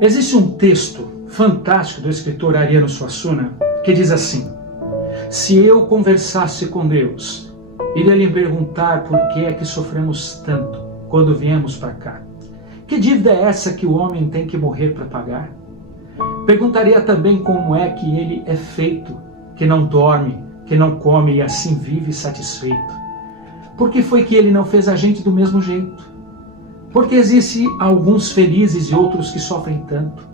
Existe um texto fantástico do escritor Ariano Suassuna que diz assim: se eu conversasse com Deus, iria lhe perguntar por que é que sofremos tanto quando viemos para cá. Que dívida é essa que o homem tem que morrer para pagar? Perguntaria também como é que ele é feito, que não dorme, que não come e assim vive satisfeito. Por que foi que ele não fez a gente do mesmo jeito? Porque existem alguns felizes e outros que sofrem tanto,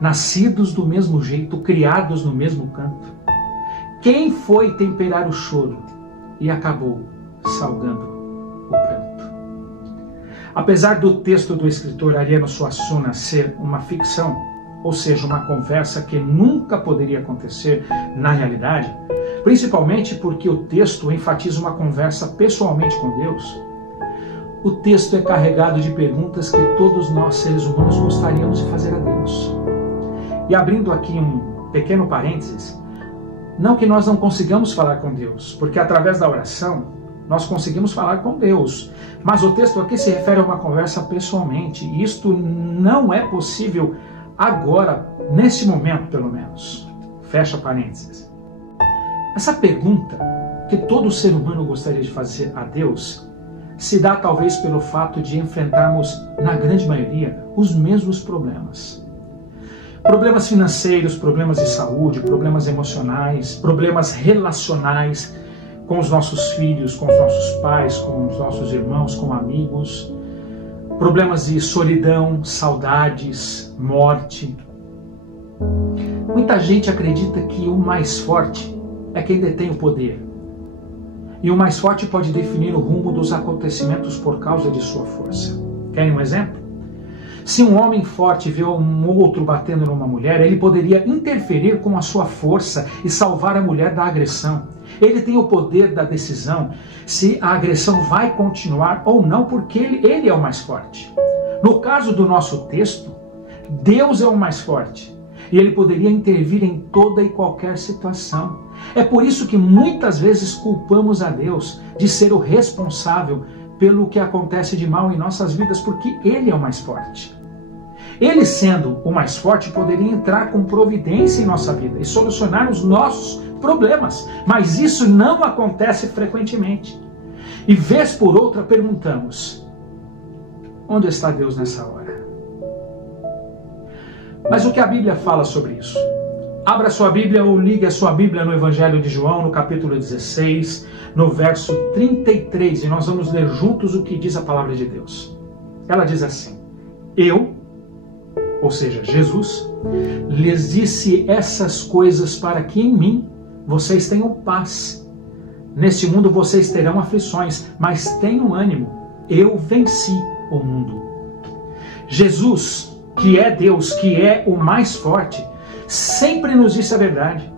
nascidos do mesmo jeito, criados no mesmo canto. Quem foi temperar o choro e acabou salgando o pranto? Apesar do texto do escritor Ariano Suassuna ser uma ficção, ou seja, uma conversa que nunca poderia acontecer na realidade, principalmente porque o texto enfatiza uma conversa pessoalmente com Deus, o texto é carregado de perguntas que todos nós, seres humanos, gostaríamos de fazer a Deus. E abrindo aqui um pequeno parênteses, não que nós não consigamos falar com Deus, porque através da oração nós conseguimos falar com Deus, mas o texto aqui se refere a uma conversa pessoalmente, e isto não é possível agora, nesse momento pelo menos. Fecha parênteses. Essa pergunta que todo ser humano gostaria de fazer a Deus se dá talvez pelo fato de enfrentarmos, na grande maioria, os mesmos problemas. Problemas financeiros, problemas de saúde, problemas emocionais, problemas relacionais com os nossos filhos, com os nossos pais, com os nossos irmãos, com amigos, problemas de solidão, saudades, morte. Muita gente acredita que o mais forte é quem detém o poder. E o mais forte pode definir o rumo dos acontecimentos por causa de sua força. Querem um exemplo? Se um homem forte vê um outro batendo numa mulher, ele poderia interferir com a sua força e salvar a mulher da agressão. Ele tem o poder da decisão se a agressão vai continuar ou não, porque ele é o mais forte. No caso do nosso texto, Deus é o mais forte. E ele poderia intervir em toda e qualquer situação. É por isso que muitas vezes culpamos a Deus de ser o responsável pelo que acontece de mal em nossas vidas, porque Ele é o mais forte. Ele, sendo o mais forte, poderia entrar com providência em nossa vida e solucionar os nossos problemas, mas isso não acontece frequentemente. E vez por outra perguntamos: onde está Deus nessa hora? Mas o que a Bíblia fala sobre isso? Abra sua Bíblia ou ligue a sua Bíblia no Evangelho de João, no capítulo 16, no verso 33, e nós vamos ler juntos o que diz a palavra de Deus. Ela diz assim: eu, ou seja, Jesus, lhes disse essas coisas para que em mim vocês tenham paz. Neste mundo vocês terão aflições, mas tenham ânimo, eu venci o mundo. Jesus, que é Deus, que é o mais forte, sempre nos disse a verdade.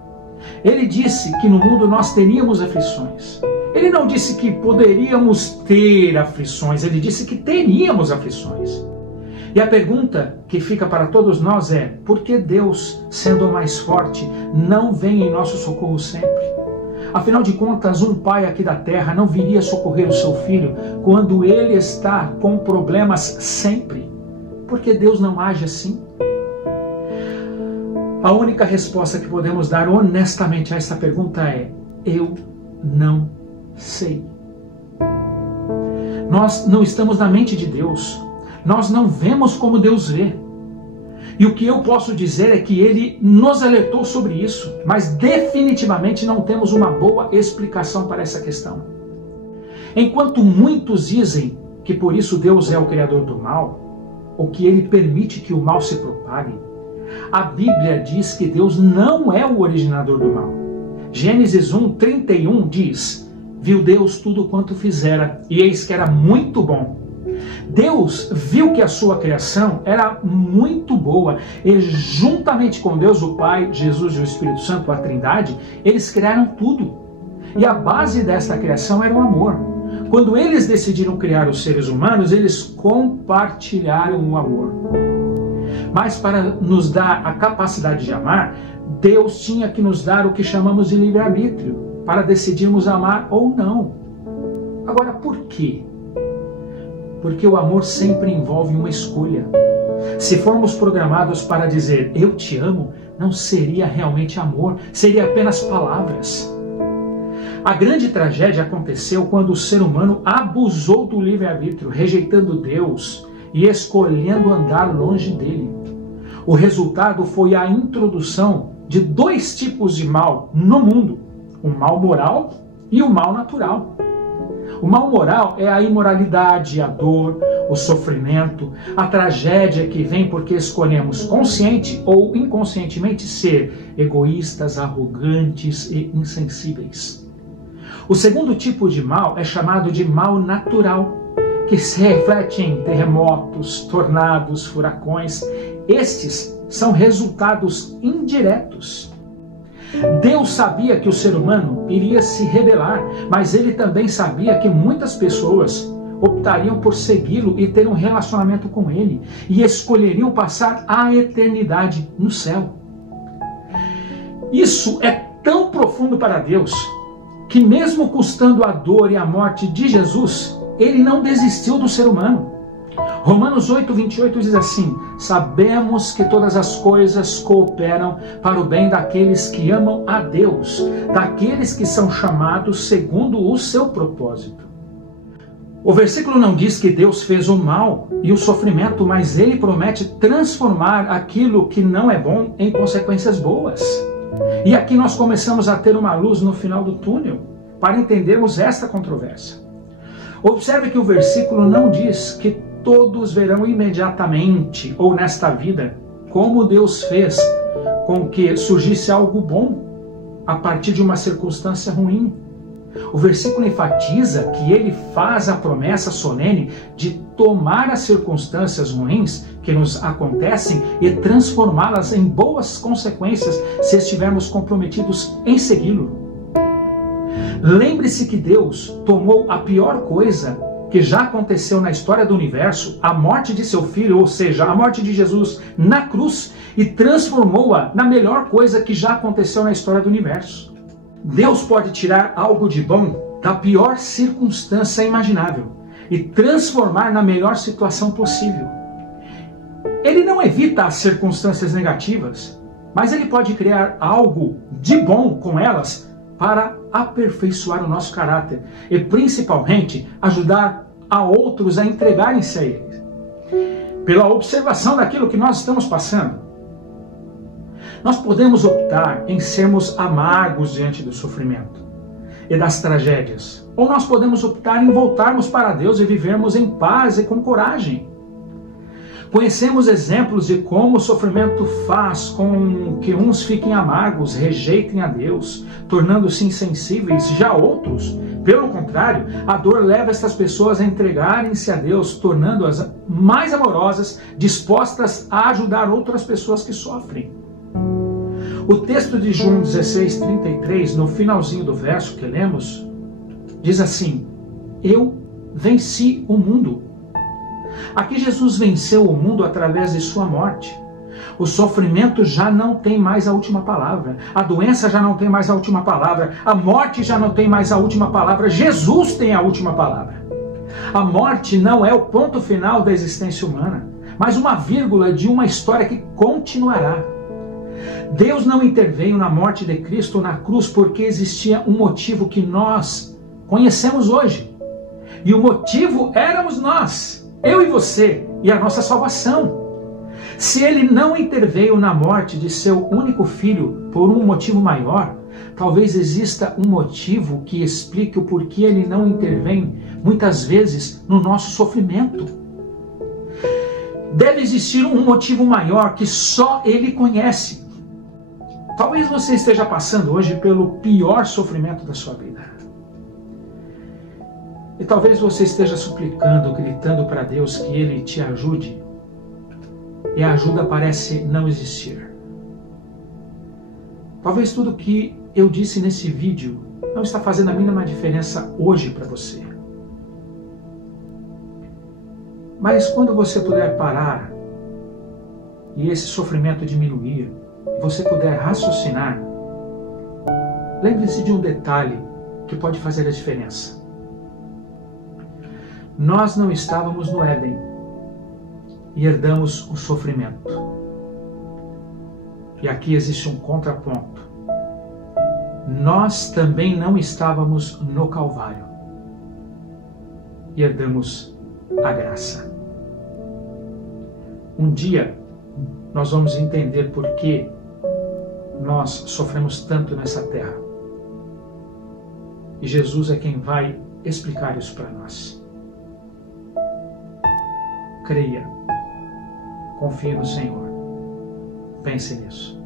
Ele disse que no mundo nós teríamos aflições. Ele não disse que poderíamos ter aflições, ele disse que teríamos aflições. E a pergunta que fica para todos nós é: por que Deus, sendo o mais forte, não vem em nosso socorro sempre? Afinal de contas, um pai aqui da terra não viria socorrer o seu filho quando ele está com problemas sempre. Por que Deus não age assim? A única resposta que podemos dar honestamente a essa pergunta é: eu não sei. Nós não estamos na mente de Deus. Nós não vemos como Deus vê. E o que eu posso dizer é que Ele nos alertou sobre isso, mas definitivamente não temos uma boa explicação para essa questão. Enquanto muitos dizem que por isso Deus é o criador do mal, ou que Ele permite que o mal se propague, a Bíblia diz que Deus não é o originador do mal. Gênesis 1:31 diz: viu Deus tudo quanto fizera, e eis que era muito bom. Deus viu que a sua criação era muito boa, e juntamente com Deus, o Pai, Jesus e o Espírito Santo, a Trindade, eles criaram tudo. E a base desta criação era o amor. Quando eles decidiram criar os seres humanos, eles compartilharam o amor. Mas para nos dar a capacidade de amar, Deus tinha que nos dar o que chamamos de livre-arbítrio, para decidirmos amar ou não. Agora, por quê? Porque o amor sempre envolve uma escolha. Se formos programados para dizer eu te amo, não seria realmente amor, seria apenas palavras. A grande tragédia aconteceu quando o ser humano abusou do livre-arbítrio, rejeitando Deus e escolhendo andar longe dele. O resultado foi a introdução de 2 tipos de mal no mundo: o mal moral e o mal natural. O mal moral é a imoralidade, a dor, o sofrimento, a tragédia que vem porque escolhemos consciente ou inconscientemente ser egoístas, arrogantes e insensíveis. O segundo tipo de mal é chamado de mal natural, que se reflete em terremotos, tornados, furacões. Estes são resultados indiretos. Deus sabia que o ser humano iria se rebelar, mas ele também sabia que muitas pessoas optariam por segui-lo e ter um relacionamento com ele, e escolheriam passar a eternidade no céu. Isso é tão profundo para Deus, que mesmo custando a dor e a morte de Jesus, ele não desistiu do ser humano. Romanos 8:28 diz assim: sabemos que todas as coisas cooperam para o bem daqueles que amam a Deus, daqueles que são chamados segundo o seu propósito. O versículo não diz que Deus fez o mal e o sofrimento, mas ele promete transformar aquilo que não é bom em consequências boas. E aqui nós começamos a ter uma luz no final do túnel para entendermos esta controvérsia. Observe que o versículo não diz que todos verão imediatamente ou nesta vida como Deus fez com que surgisse algo bom a partir de uma circunstância ruim. O versículo enfatiza que ele faz a promessa solene de tomar as circunstâncias ruins que nos acontecem e transformá-las em boas consequências se estivermos comprometidos em segui-lo. Lembre-se que Deus tomou a pior coisa que já aconteceu na história do universo, a morte de seu filho, ou seja, a morte de Jesus na cruz, e transformou-a na melhor coisa que já aconteceu na história do universo. Deus pode tirar algo de bom da pior circunstância imaginável e transformar na melhor situação possível. Ele não evita as circunstâncias negativas, mas ele pode criar algo de bom com elas para aperfeiçoar o nosso caráter e, principalmente, ajudar a outros a entregarem-se a Ele. Pela observação daquilo que nós estamos passando, nós podemos optar em sermos amargos diante do sofrimento e das tragédias, ou nós podemos optar em voltarmos para Deus e vivermos em paz e com coragem. Conhecemos exemplos de como o sofrimento faz com que uns fiquem amargos, rejeitem a Deus, tornando-se insensíveis. Já outros, pelo contrário, a dor leva essas pessoas a entregarem-se a Deus, tornando-as mais amorosas, dispostas a ajudar outras pessoas que sofrem. O texto de João 16:33, no finalzinho do verso que lemos, diz assim: eu venci o mundo. Aqui Jesus venceu o mundo através de sua morte. O sofrimento já não tem mais a última palavra. A doença já não tem mais a última palavra. A morte já não tem mais a última palavra. Jesus tem a última palavra. A morte não é o ponto final da existência humana, mas uma vírgula de uma história que continuará. Deus não interveio na morte de Cristo na cruz porque existia um motivo que nós conhecemos hoje. E o motivo éramos nós. Eu e você, e a nossa salvação. Se ele não interveio na morte de seu único filho por um motivo maior, talvez exista um motivo que explique o porquê ele não intervém, muitas vezes, no nosso sofrimento. Deve existir um motivo maior que só ele conhece. Talvez você esteja passando hoje pelo pior sofrimento da sua vida. E talvez você esteja suplicando, gritando para Deus que Ele te ajude, e a ajuda parece não existir. Talvez tudo que eu disse nesse vídeo não está fazendo a mínima diferença hoje para você. Mas quando você puder parar, e esse sofrimento diminuir, e você puder raciocinar, lembre-se de um detalhe que pode fazer a diferença. Nós não estávamos no Éden. e herdamos o sofrimento. E aqui existe um contraponto. Nós também não estávamos no Calvário e herdamos a graça. Um dia nós vamos entender por que nós sofremos tanto nessa terra. E Jesus é quem vai explicar isso para nós. Creia, confie no Senhor, pense nisso.